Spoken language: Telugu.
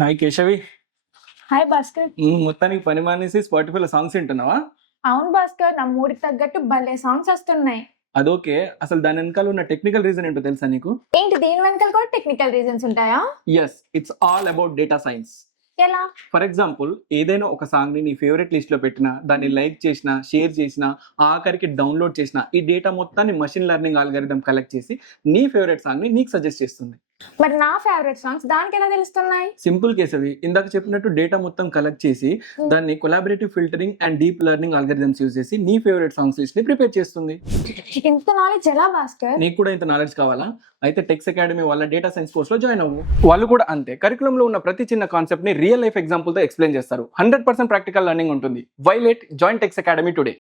హాయ్ కేశవి. హాయ్ భాస్కర్. మొత్తానికి పని మానేసి స్పాటిఫైలో సాంగ్స్ వింటున్నావా? అవును భాస్కర్, నా మూడికి తగ్గట్టు భలే సాంగ్స్ వస్తున్నాయి. అదోకే, అసలు దాని వెనకాల ఉన్న టెక్నికల్ రీజన్ ఏంటో తెలుసా నీకు? ఏంటి, దీని వెనకాల కూడా టెక్నికల్ రీజన్స్ ఉంటాయా? Yes, it's all about data science. ఎలా? ఫర్ ఎగ్జాంపుల్, ఏదైనా ఒక సాంగ్ ని నీ ఫేవరెట్ లిస్ట్ లో పెట్టినా, దాన్ని లైక్ చేసినా, షేర్ చేసినా, ఆఖరికి డౌన్లోడ్ చేసినా, ఈ డేటా మొత్తాన్ని మషిన్ లెర్నింగ్ ఆల్గరిథం కలెక్ట్ చేసి నీ ఫేవరెట్ సాంగ్ ని నీకు సజెస్ట్ చేస్తుంది. మరి నా ఫేవరెట్ సాంగ్స్ దానికి ఎలా తెలుస్తున్నాయి? సింపుల్ కేసవి, ఇందాక చెప్పినట్టు డేటా మొత్తం కలెక్ట్ చేసి దాన్ని collaborative filtering and deep learning algorithms use చేసి నీ ఫేవరెట్ సాంగ్స్ లిస్ట్ ని ప్రిపేర్ చేస్తుంది. ఇంత నాలెడ్జ్ ఎలా భాస్కర్? నీకు కూడా ఇంత నాలెడ్జ్ కావాలా? అయితే టెక్స్ అకాడమీ వాళ్ళ డేటా సైన్స్ కోర్స్ లో జాయిన్ అవ్వు. వాళ్ళు కూడా అంతే, కరికులం లో ఉన్న ప్రతి చిన్న కాన్సెప్ట్ ని రియల్ లైఫ్ ఎగ్జాంపుల్ తో ఎక్స్ప్లెయిన్ చేస్తారు. 100% ప్రాక్టికల్ లెర్నింగ్ ఉంటుంది. Why late? Join Tex Academy today.